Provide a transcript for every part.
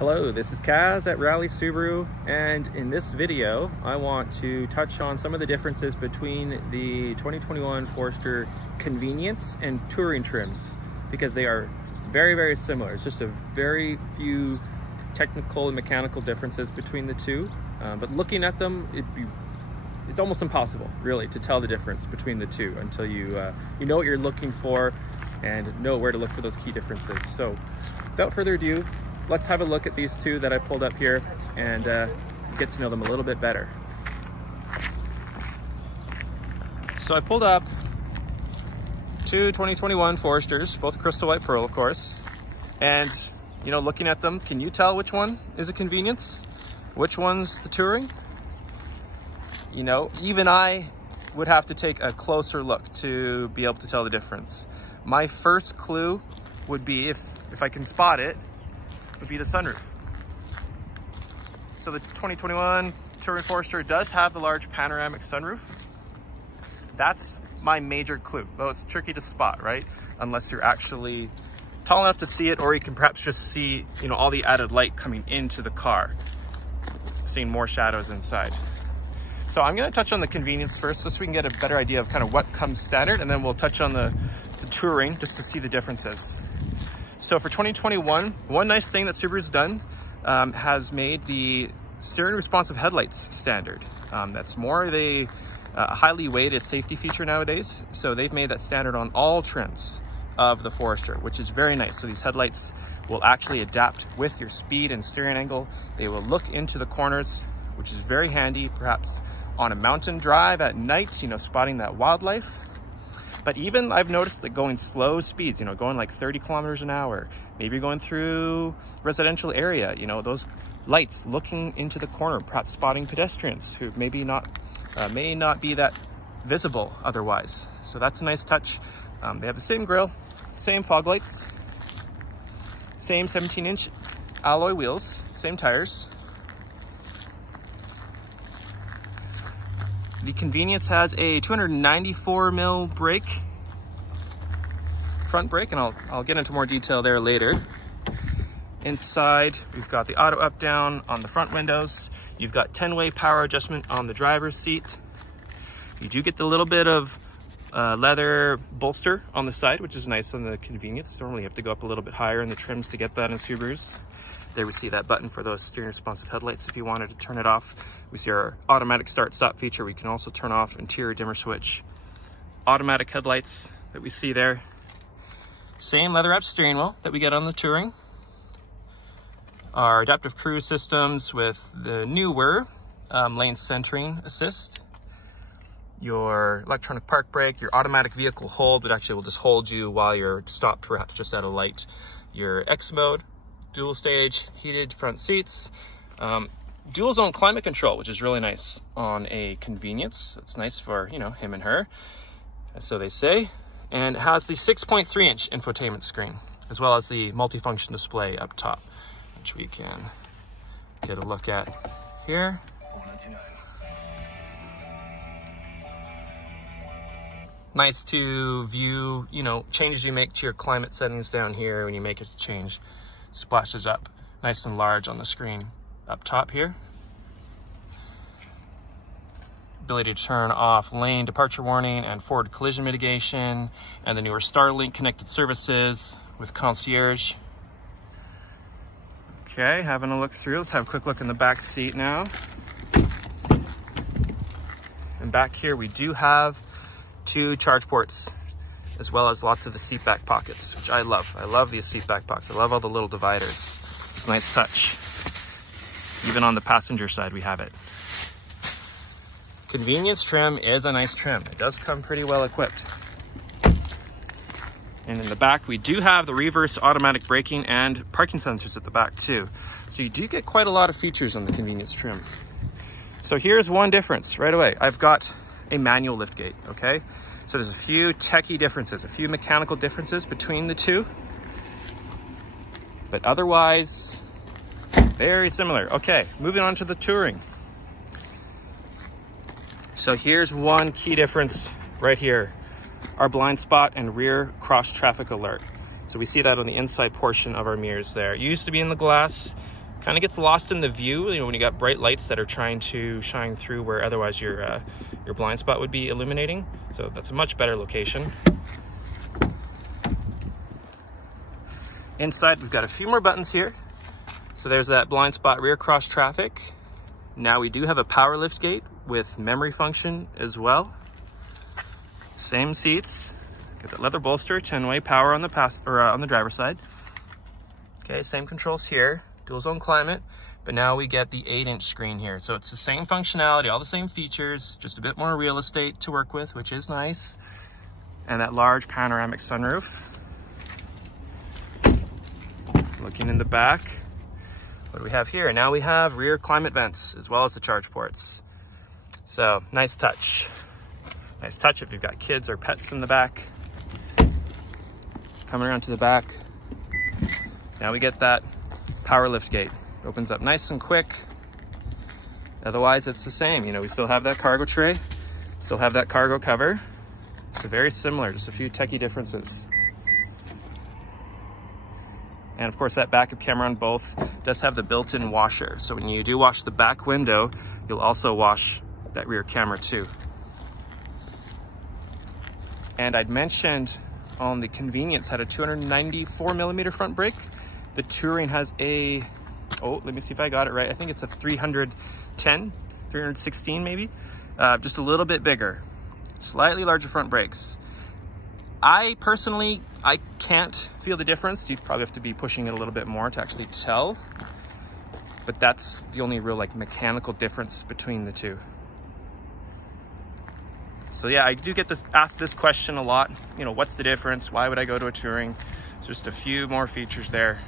Hello, this is Kaz at Rally Subaru, and in this video I want to touch on some of the differences between the 2021 Forester convenience and touring trims, because they are very similar. It's just a very few technical and mechanical differences between the two, but looking at them it's almost impossible really to tell the difference between the two until you know what you're looking for and know where to look for those key differences. So without further ado, let's have a look at these two that I've pulled up here and get to know them a little bit better. So I pulled up two 2021 Foresters, both crystal white pearl, of course. And, you know, looking at them, can you tell which one is a convenience? Which one's the touring? You know, even I would have to take a closer look to be able to tell the difference. My first clue would be, if I can spot it, would be the sunroof. So the 2021 Touring Forester does have the large panoramic sunroof. That's my major clue, though it's tricky to spot, right? Unless you're actually tall enough to see it, or you can perhaps just see, you know, all the added light coming into the car, seeing more shadows inside. So I'm gonna touch on the convenience first, so we can get a better idea of kind of what comes standard, and then we'll touch on the touring just to see the differences. So for 2021, one nice thing that Subaru's done has made the steering responsive headlights standard. That's more of a highly weighted safety feature nowadays. So they've made that standard on all trims of the Forester, which is very nice. So these headlights will actually adapt with your speed and steering angle. They will look into the corners, which is very handy, perhaps on a mountain drive at night, you know, spotting that wildlife. But even I've noticed that going slow speeds, you know, going like 30 kilometers an hour, maybe going through residential area, you know, those lights looking into the corner, perhaps spotting pedestrians who maybe not, may not be that visible otherwise. So that's a nice touch. They have the same grille, same fog lights, same 17-inch alloy wheels, same tires. The convenience has a 294 mil brake, front brake, and I'll get into more detail there later. Inside, we've got the auto up down on the front windows. You've got 10-way power adjustment on the driver's seat. You do get the little bit of leather bolster on the side, which is nice on the convenience. Normally you have to go up a little bit higher in the trims to get that in Subarus. There we see that button for those steering responsive headlights if you wanted to turn it off. We see our automatic start stop feature. We can also turn off interior dimmer switch. Automatic headlights that we see there. Same leather wrapped steering wheel that we get on the touring. Our adaptive cruise systems with the newer lane centering assist. Your electronic park brake, your automatic vehicle hold, which actually will just hold you while you're stopped, perhaps just at a light. Your X mode, dual stage, heated front seats, dual zone climate control, which is really nice on a convenience. It's nice for, you know, him and her, so they say. And it has the 6.3-inch infotainment screen, as well as the multifunction display up top, which we can get a look at here. Nice to view, you know, changes you make to your climate settings down here when you make a change. Splashes up nice and large on the screen up top here. Ability to turn off lane departure warning and forward collision mitigation, and the newer Starlink connected services with concierge. Okay, having a look through. Let's have a quick look in the back seat now. And back here we do have two charge ports, as well as lots of the seat back pockets, which I love. I love these seat back pockets. I love all the little dividers. It's a nice touch. Even on the passenger side, we have it. Convenience trim is a nice trim. It does come pretty well equipped. And in the back, we do have the reverse automatic braking and parking sensors at the back too. So you do get quite a lot of features on the convenience trim. So here's one difference right away. I've got a manual liftgate, okay? So there's a few techie differences, a few mechanical differences between the two, but otherwise, very similar. Okay, moving on to the touring. So here's one key difference right here. Our blind spot and rear cross traffic alert. So we see that on the inside portion of our mirrors there. It used to be in the glass. Kind of gets lost in the view, when you got bright lights that are trying to shine through where otherwise your blind spot would be illuminating. So that's a much better location. Inside, we've got a few more buttons here. So there's that blind spot rear cross traffic. Now we do have a power lift gate with memory function as well. Same seats. Got that leather bolster, 10-way power on the driver's side. Okay, same controls here. Dual zone climate, but now we get the 8-inch screen here. So it's the same functionality, all the same features, just a bit more real estate to work with, which is nice. And that large panoramic sunroof. Looking in the back, what do we have here? Now we have rear climate vents as well as the charge ports. So nice touch. Nice touch if you've got kids or pets in the back. Coming around to the back. Now we get that power lift gate. Opens up nice and quick. Otherwise it's the same. We still have that cargo tray, still have that cargo cover. So very similar, just a few techie differences. And of course that backup camera on both does have the built-in washer. So when you do wash the back window, you'll also wash that rear camera too. And I'd mentioned on the convenience had a 294mm front brake. The Touring has a, let me see if I got it right. I think it's a 316 maybe. Just a little bit bigger, slightly larger front brakes. I personally can't feel the difference. You'd probably have to be pushing it a little bit more to actually tell. But that's the only real mechanical difference between the two. So yeah, I do get asked this question a lot. What's the difference? Why would I go to a Touring? Just a few more features there.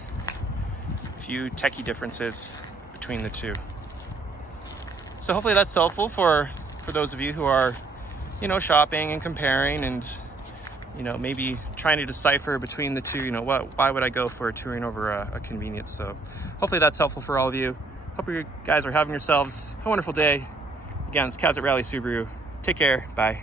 A few techie differences between the two. So hopefully that's helpful for those of you who are, shopping and comparing and, maybe trying to decipher between the two, why would I go for a Touring over a convenience? So hopefully that's helpful for all of you. Hope you guys are having yourselves a wonderful day. Again, it's Kaz at Rally Subaru. Take care. Bye.